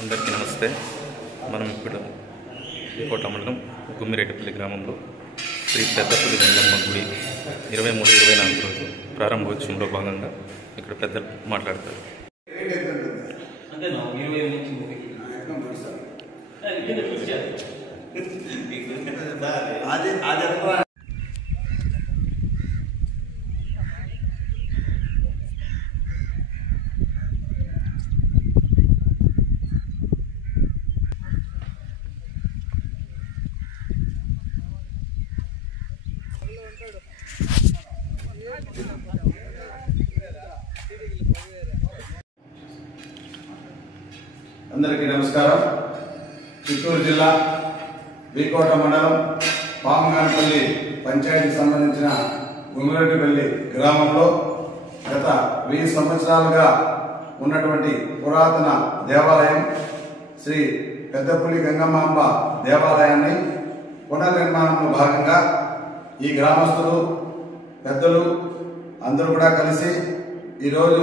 అందరికీ నమస్తే. మనం ఇప్పుడు కోట మండలం గుమ్మిరెడ్డిపల్లి గ్రామంలో శ్రీ పెద్దపల్లి గంగమ్మ గుడి 23-24 రోజు ప్రారంభోత్సవంలో భాగంగా ఇక్కడ పెద్దలు మాట్లాడతారు. అందరికీ నమస్కారం. చిత్తూరు జిల్లా వీకోట మండలం పామగానపల్లి పంచాయతీకి సంబంధించిన గుమ్మిరెడ్డిపల్లి గ్రామంలో గత 1000 సంవత్సరాలుగా ఉన్నటువంటి పురాతన దేవాలయం శ్రీ పెద్దపల్లి గంగమాంబ దేవాలయాన్ని పునర్నిర్మాణంలో భాగంగా ఈ గ్రామస్తులు పెద్దలు అందరూ కూడా కలిసి ఈరోజు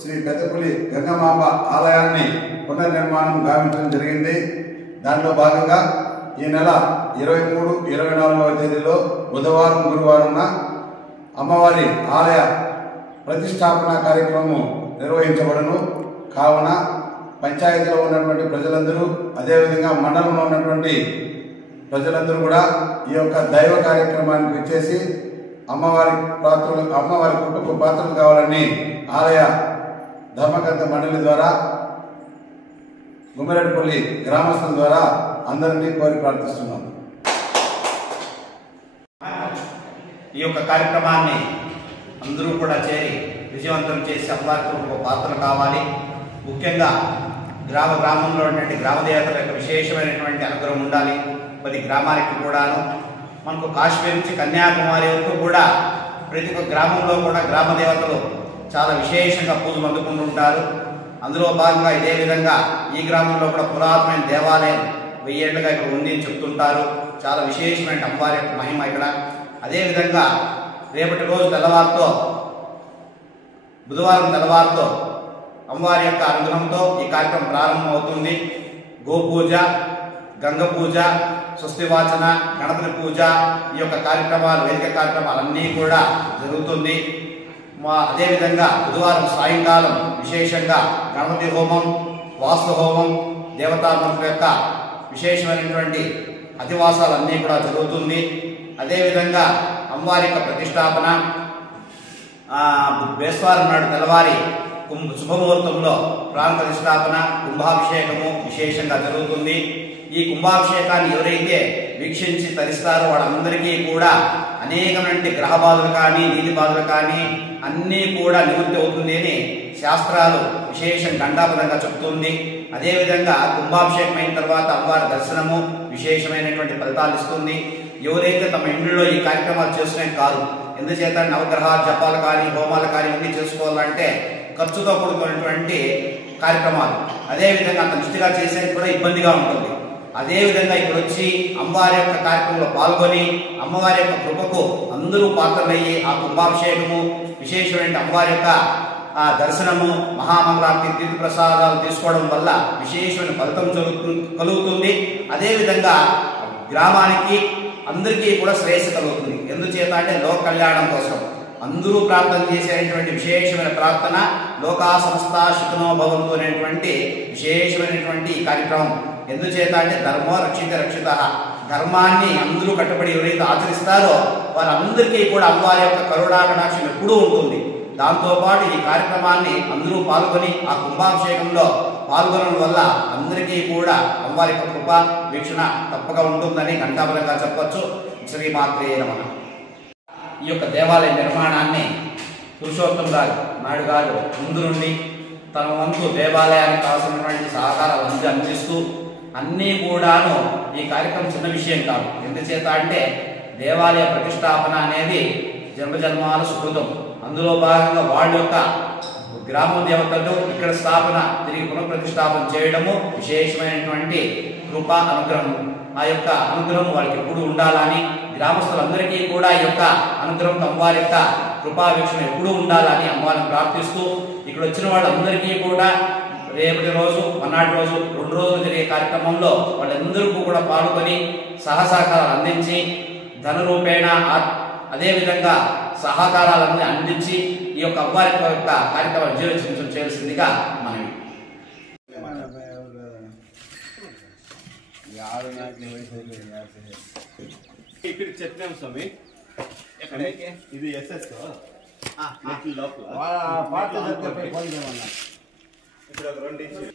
శ్రీ పెద్దపల్లి గంగమాంబ ఆలయాన్ని పునర్నిర్మాణం గావించడం జరిగింది. దాంట్లో భాగంగా ఈ నెల 23-24వ తేదీలో బుధవారం గురువారం అమ్మవారి ఆలయ ప్రతిష్టాపన కార్యక్రమం నిర్వహించబడను. కావున పంచాయతీలో ఉన్నటువంటి ప్రజలందరూ అదేవిధంగా మండలంలో ఉన్నటువంటి ప్రజలందరూ కూడా ఈ యొక్క దైవ కార్యక్రమానికి వచ్చేసి అమ్మవారి కృపకు పాత్రలు కావాలని ఆలయ ధర్మకర్త మండలి ద్వారా గుమ్మిరెడ్డిపల్లి గ్రామస్తుల ద్వారా అందరినీ కోరి ప్రార్థిస్తున్నాం. ఈ యొక్క కార్యక్రమాన్ని అందరూ కూడా చేరి విజయవంతం చేసి అమ్మవారికి ఒక పాత్రలు కావాలి. ముఖ్యంగా గ్రామంలో ఉన్నటువంటి గ్రామ దేవతల యొక్క విశేషమైనటువంటి అనుగ్రహం ఉండాలి. ప్రతి గ్రామానికి కూడాను మనకు కాశ్మీర్ నుంచి కన్యాకుమారి వరకు కూడా ప్రతి ఒక్క గ్రామంలో కూడా గ్రామ దేవతలు చాలా విశేషంగా పూజలు అందుకుంటుంటారు. అందులో భాగంగా ఇదే విధంగా ఈ గ్రామంలో కూడా పురాతనమైన దేవాలయం 1000 ఏళ్లుగా ఇక్కడ ఉంది అని చెప్తుంటారు. చాలా విశేషమైన అమ్మవారి యొక్క మహిమ ఇక్కడ. అదేవిధంగా రేపటి రోజు తెల్లవారుతో బుధవారం తెల్లవారుతో అమ్మవారి యొక్క అనుగ్రహంతో ఈ కార్యక్రమం ప్రారంభం అవుతుంది. గోపూజ, గంగ పూజ, స్వస్తివాచన, గణపతి పూజ, ఈ యొక్క కార్యక్రమాలు వేదిక కార్యక్రమాలన్నీ కూడా జరుగుతుంది. అదేవిధంగా బుధవారం సాయంకాలం విశేషంగా గణపతి హోమం, వాస్తు హోమం, దేవతామూర్తుల యొక్క విశేషమైనటువంటి అధివాసాలన్నీ కూడా జరుగుతుంది. అదేవిధంగా అమ్మవారి యొక్క ప్రతిష్టాపన బేస్వారం నాడు తెల్లవారి శుభముహూర్తంలో ప్రాణ ప్రతిష్టాపన, కుంభాభిషేకము విశేషంగా జరుగుతుంది. ఈ కుంభాభిషేకాన్ని ఎవరైతే వీక్షించి తరిస్తారో వాళ్ళందరికీ కూడా అనేకమైన గ్రహ బాధలు కానీ నీటి బాధలు కానీ అన్నీ కూడా నివృత్తి అవుతుంది అని శాస్త్రాలు విశేషం గండాపదంగా చెప్తుంది. అదేవిధంగా కుంభాభిషేకం అయిన తర్వాత అమ్మవారి దర్శనము విశేషమైనటువంటి ఫలితాలు ఇస్తుంది. ఎవరైతే తమ ఇంట్లో ఈ కార్యక్రమాలు చేసుకునే కాదు, ఎందుచేత నవగ్రహ జపాలు కానీ హోమాలు కానీ ఇవన్నీ చేసుకోవాలంటే ఖర్చుతో కూడుకున్నటువంటి కార్యక్రమాలు. అదేవిధంగా అంత నిష్ఠగా చేసేది కూడా ఇబ్బందిగా ఉంటుంది. అదేవిధంగా ఇక్కడ వచ్చి అమ్మవారి యొక్క కార్యక్రమంలో పాల్గొని అమ్మవారి యొక్క కృపకు అందరూ పాత్రలయ్యి ఆ కుంభాభిషేకము విశేషమైన అమ్మవారి యొక్క దర్శనము, మహామంగళారతి, తీర్థ ప్రసాదాలు తీసుకోవడం వల్ల విశేషమైన ఫలితం కలుగుతుంది. అదేవిధంగా గ్రామానికి అందరికీ కూడా శ్రేయస్సు కలుగుతుంది. ఎందుచేత అంటే లోక కళ్యాణం కోసం అందరూ ప్రార్థన చేసేటువంటి విశేషమైన ప్రార్థన లోకా సమస్త శుకునో భవంతు అనేటువంటి విశేషమైనటువంటి కార్యక్రమం. ఎందుచేత అంటే ధర్మో రక్షిత రక్షిత, ధర్మాన్ని అందరూ కట్టుబడి ఎవరైతే ఆచరిస్తారో వారందరికీ కూడా అమ్మవారి యొక్క కరుణా కటాక్షం ఎప్పుడూ ఉంటుంది. దాంతోపాటు ఈ కార్యక్రమాన్ని అందరూ పాల్గొని ఆ కుంభాభిషేకంలో పాల్గొనడం వల్ల అందరికీ కూడా అమ్మవారి యొక్క కృప వీక్షణ తప్పగా ఉంటుందని ఘంటాపరంగా చెప్పవచ్చు. శ్రీమాత్రే నమః. ఈ యొక్క దేవాలయ నిర్మాణాన్ని పురుషోత్తం నాయుడు గారు ముందు నుండి తన వంతు దేవాలయానికి కావాల్సినటువంటి సహకారాలు అందిస్తూ అన్నీ కూడాను ఈ కార్యక్రమం చిన్న విషయం కాదు. ఎందుచేత అంటే దేవాలయ ప్రతిష్టాపన అనేది జన్మజన్మాల సుకృతం. అందులో భాగంగా వాళ్ళ యొక్క గ్రామ దేవతలు ఇక్కడ స్థాపన తిరిగి పునఃప్రతిష్టాపన చేయడము విశేషమైనటువంటి కృపా అనుగ్రహం. ఆ యొక్క అనుగ్రహం వాళ్ళకి ఎప్పుడు ఉండాలని గ్రామస్తులందరికీ కూడా ఈ యొక్క అనుగ్రహం అమ్మవారి యొక్క కృపా వీక్షణ ఎప్పుడూ ఉండాలని అమ్మవారిని ప్రార్థిస్తూ ఇక్కడ వచ్చిన వాళ్ళందరికీ కూడా రేపటి రోజు మన్నాటి రోజు 2 రోజులు జరిగే కార్యక్రమంలో వాళ్ళందరికీ కూడా పాల్గొని సహకారాలు అందించి ధన రూపేణ అదేవిధంగా సహకారాలన్నీ అందించి ఈ యొక్క అమ్మవారి యొక్క కార్యక్రమం విజయవంతం చేయాల్సిందిగా మనవి. ఇక్కడ చెప్పినాం స్వామి ఇది ఎస్ఎస్ లోపల ఇప్పుడు ఒక 2 ఇంచులు